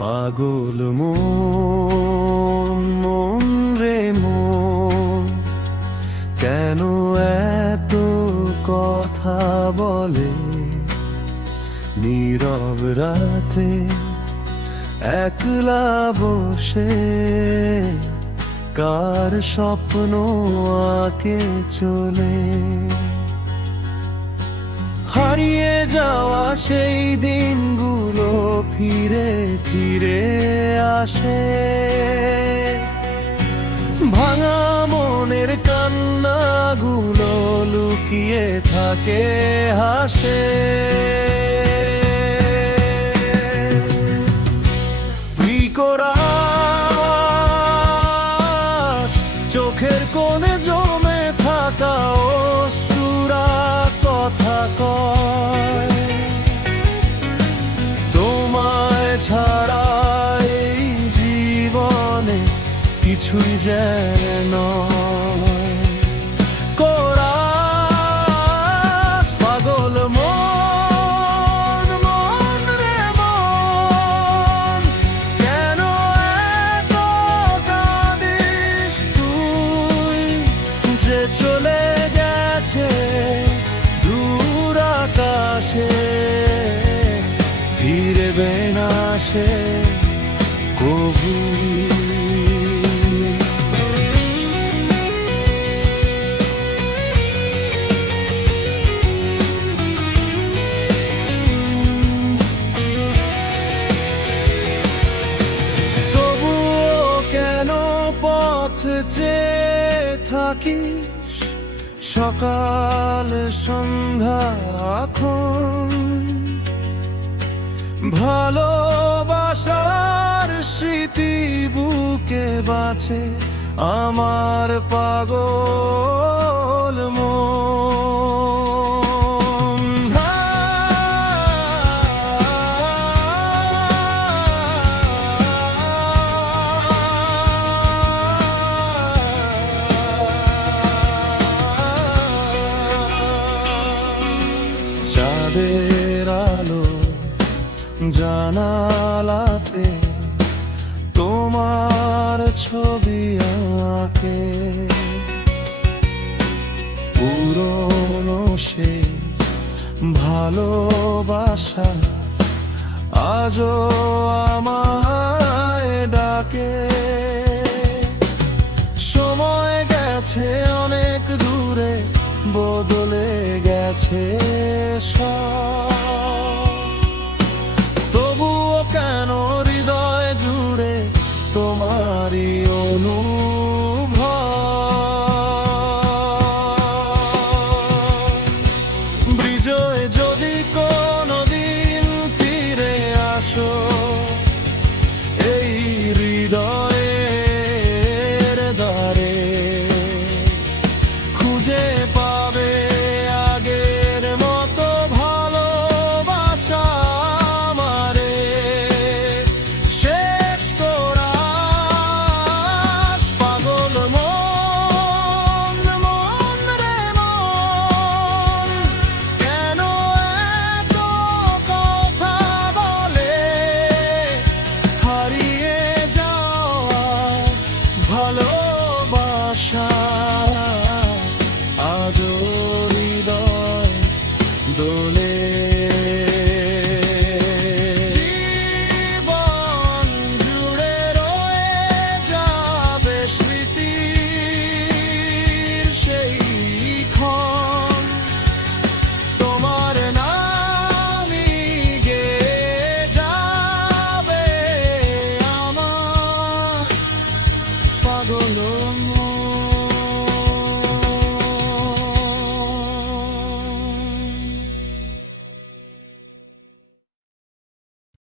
পাগল মন, মন রে মন, কেন এত কথা বলে? নীরব রাতে একলা বসে কার স্বপ্ন আঁকে চলে? হারিয়ে যাওয়া সেই দিনগুলো ফিরে ফিরে আসে, ভাঙা মনের কান্নাগুলো লুকিয়ে থাকে হাসে। চোখের কোণে জমে থাকা অশ্রুরা কথা কয়, তোমায় ছাড়া এই জীবনে কিছুই যেন কোরাস। পাগল মন, মন রে মন, কেন এত কাঁদিস তুই? যে চলে গেছে দূর আকাশে, ফিরবে না সে কবু। চেয়ে থাকিস সকাল সন্ধ্যা এখন, ভালোবাসার স্মৃতি বুকে বাঁচে আমার পাগল মন। চাঁদের আলো জানালাতে তোমার ছবি আঁকে, পুরনো সে ভালোবাসা আজও আমায় ডাকে। সময় গেছে অনেক দূরে, বদলে গেছে সব, তবুও কেন হৃদয় জুড়ে তোমারই অনুভব। বিজয় যদি কোনোদিন ফিরে আসো, এই হৃদয়ের দ্বারে খুঁজে পাবে আগের মতো ভালোবাসা আমারে। শেষ কোরাস পাগল মন, মন রে মন, কেন এত কথা বলে? হারিয়ে যাওয়া ভালোবাসা আজও হৃদয় দোলে। জীবন জুড়ে রয়ে যাবে স্মৃতির সেই ক্ষণ, তোমার নামই গেয়ে যাবে আমার পাগল মন।